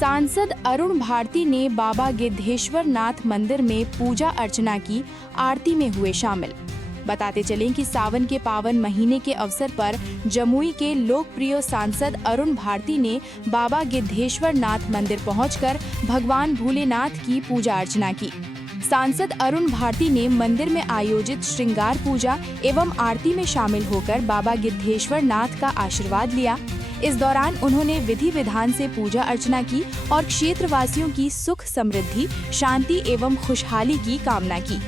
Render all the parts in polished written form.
सांसद अरुण भारती ने बाबा गिद्धेश्वर नाथ मंदिर में पूजा अर्चना की, आरती में हुए शामिल। बताते चलें कि सावन के पावन महीने के अवसर पर जमुई के लोकप्रिय सांसद अरुण भारती ने बाबा गिद्धेश्वर नाथ मंदिर पहुंचकर भगवान भोलेनाथ की पूजा अर्चना की। सांसद अरुण भारती ने मंदिर में आयोजित श्रृंगार पूजा एवं आरती में शामिल होकर बाबा गिद्धेश्वर नाथ का आशीर्वाद लिया। इस दौरान उन्होंने विधि विधान से पूजा अर्चना की और क्षेत्रवासियों की सुख समृद्धि, शांति एवं खुशहाली की कामना की।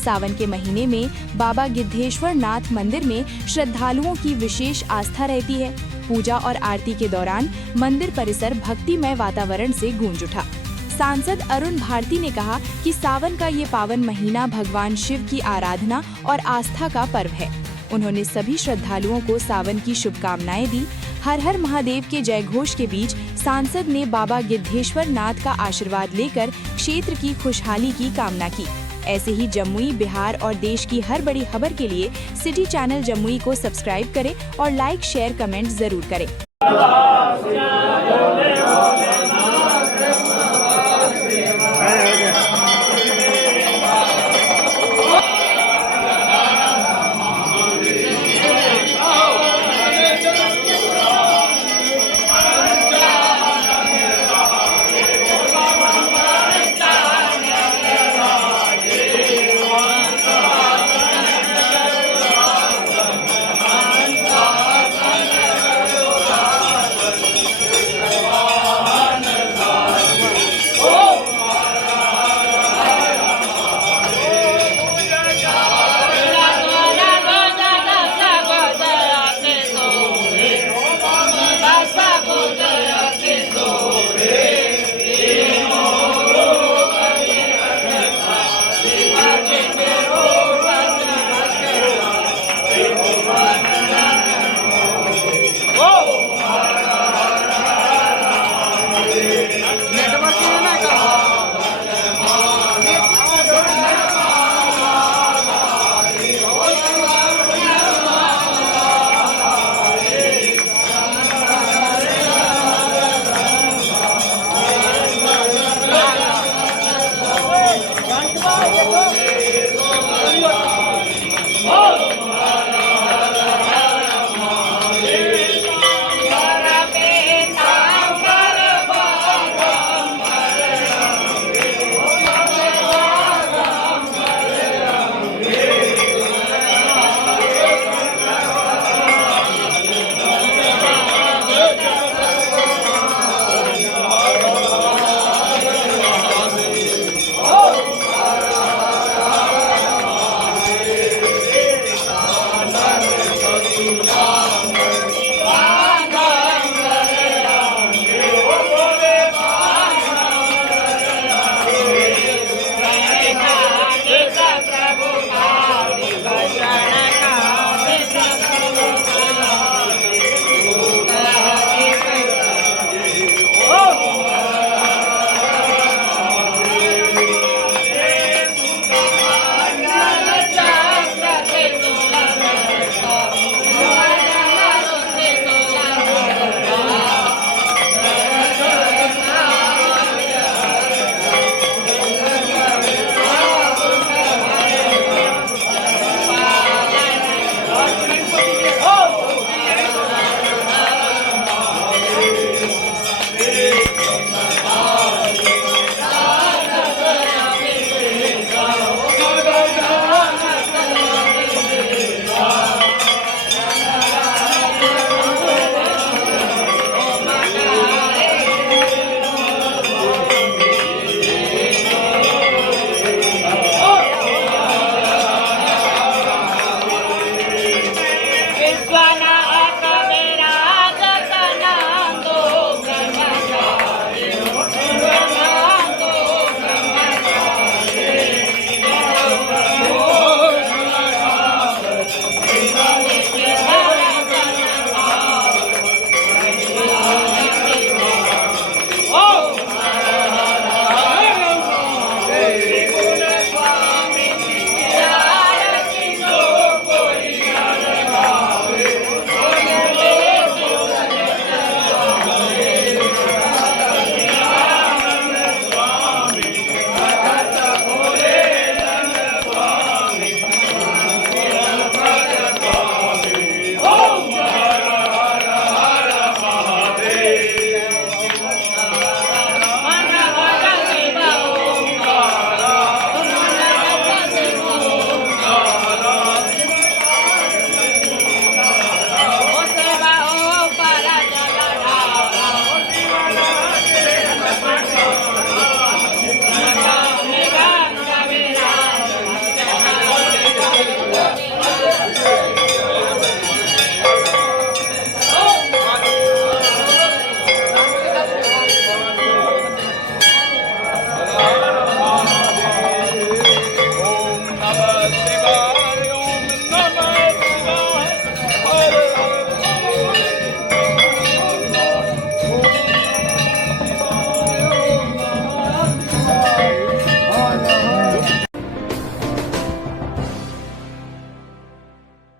सावन के महीने में बाबा गिद्धेश्वर नाथ मंदिर में श्रद्धालुओं की विशेष आस्था रहती है। पूजा और आरती के दौरान मंदिर परिसर भक्तिमय वातावरण से गूंज उठा। सांसद अरुण भारती ने कहा कि सावन का ये पावन महीना भगवान शिव की आराधना और आस्था का पर्व है। उन्होंने सभी श्रद्धालुओं को सावन की शुभकामनाएं दी। हर हर महादेव के जयघोष के बीच सांसद ने बाबा गिद्धेश्वर नाथ का आशीर्वाद लेकर क्षेत्र की खुशहाली की कामना की। ऐसे ही जमुई, बिहार और देश की हर बड़ी खबर के लिए सिटी चैनल जमुई को सब्सक्राइब करें और लाइक, शेयर, कमेंट जरूर करें। Iswana